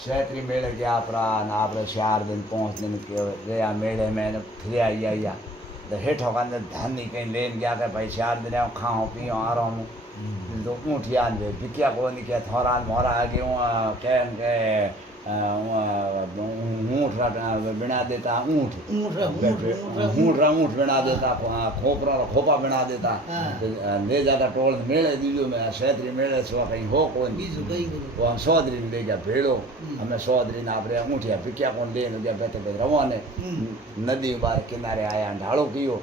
छेत्री मेले गया प्राण आपने 4 दिन 5 दिन के गया मेले में फिर आइया तो हेठो का धन नहीं कहीं लेन गया कि भाई 4 दिन खाओ पियो आ रहा हूँ तो ऊँट याद वे बिकिया को नहीं क्या थोड़ा मोरा आगे कहन के ऊँट बना देता ऊँट बना देता खोपा बना देता ले जाता टोल मेले दीजो में छेत्री मेले से कहीं हो कोई वो हम सौदरी ले गया भेड़ो हमें सौदरी ना अपने ऊँटिया बिकिया को ले गया बैठे बैठे रवाने नदी बार किनारे आया ढाड़ो कियो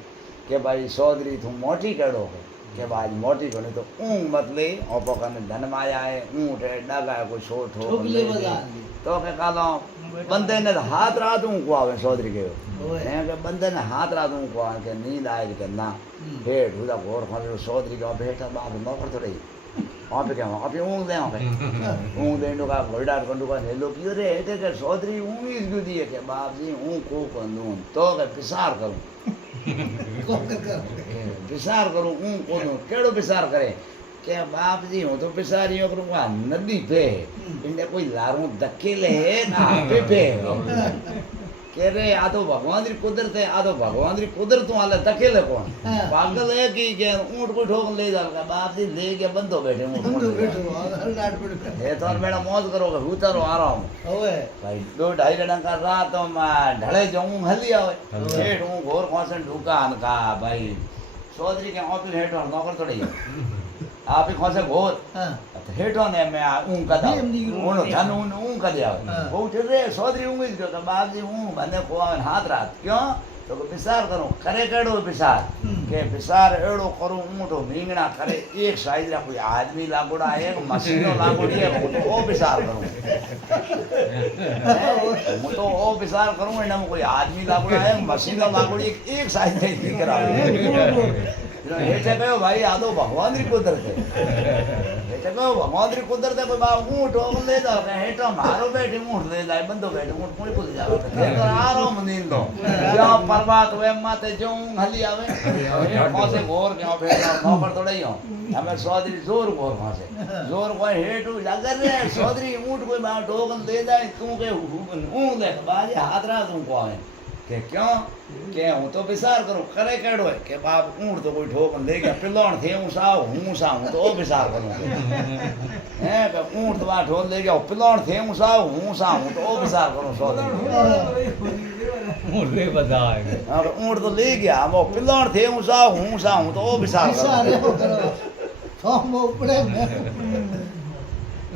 के भाई सौदरी तू मोटी कड़ो के बाद मोटी को नहीं तो ऊँग मत ले और पकड़ने धन माया है ऊँट है डगा है कोई छोट हो तो के कालो बंदे ने हाथ रात ऊँको आवे सौदरी के बंदे ने हाथ रात ऊँको आवे के नींद आए के ना भेड़ हुदा घोर खाने सौदरी के भेड़ बाप नौकर थोड़ी वहाँ पे क्या वहाँ पे ऊँग दे वहाँ पे ऊँग दे का घोड़ा कंडू का हेलो क्यों रे ऐसे के सौदरी ऊँग इस क्यों दिए के बाप जी ऊँग को कंदूं तो के पिसार करूँ पिसार करूँ ऊँग को दूँ केड़ो पिसार करे के बाप जी हूँ तो पिसारियों करूँगा नदी पे इन्हें कोई लारूं धकेले ना पे कह रहे आ तो भगवान की कुदरत है आ तो भगवान की कुदरत वाले धकेले कौन पागल है कि ऊँट को ठोक ले जाएगा बाप जी ले के बंदो बैठे ये तो मेरा मौज करोगे उतारो आ रहा हूँ भाई 2-2.5 रन का रात तो मैं ढले जाऊँ हली आवे हेठ हूँ घोर खोसन ढूका का भाई चौधरी के ऑफिस हेठ और नौकर थोड़ी आप ही खोसे घोर हेठो ने मैं ऊँ का था उन धन ऊँ का दिया वो उठ रे चौधरी ऊँ इस का बाप जी ऊँ बंदे को हाथ रात क्यों तो पिसार करूँ करे केड़ो पिसार के पिसार एड़ो करूँ ऊँटो मींगना करे एक साइज रा कोई आदमी लागोड़ा एक मशीनो लागोड़ी है तो ओ पिसार करूँ मैं तो ओ पिसार करूँ इन्हें कोई आदमी लागोड़ा है मशीनो लागोड़ी एक साइज नहीं दिख रहा हेठे कहो भाई आ तो भगवान की कुदरत है हेठे कहो भगवान की कुदरत है कोई बा ऊँट हो ले जाओ हेठो मारो बैठे ऊँट ले जाए बंदो बैठे ऊँट कोई कुछ जाओ तो आ रहा हूँ नींद लो जो पर्वत वे माते जो हली आवे कौसे घोर क्यों बैठा नौकर थोड़ा ही हो हमें चौधरी जोर घोर कौसे जोर कोई हेठू अगर रे चौधरी ऊँट कोई बा टोकन दे जाए तू के ऊँ ले बाजे हाथ रहा तू को आवे के क्यों के हूँ तो विचार करूँ करे केड़ो है के बाप ऊँट तो कोई ठोकन ले गया पिलौन थे हूँ सा हूँ तो विचार करूँ हैं के ऊँट तो वहाँ ठोक ले गया पिलौन थे हूँ सा हूँ तो विचार करूँ ऊँट तो ले गया वो पिलौन थे हूँ सा हूँ तो विचार करूँ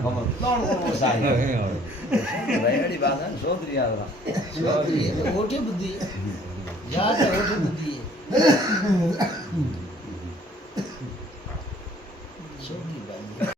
पिलौन को साई बड़ी बात है चौधरी याद रहा चौधरी ओटे बुद्धि याद है ओटे बुद्धि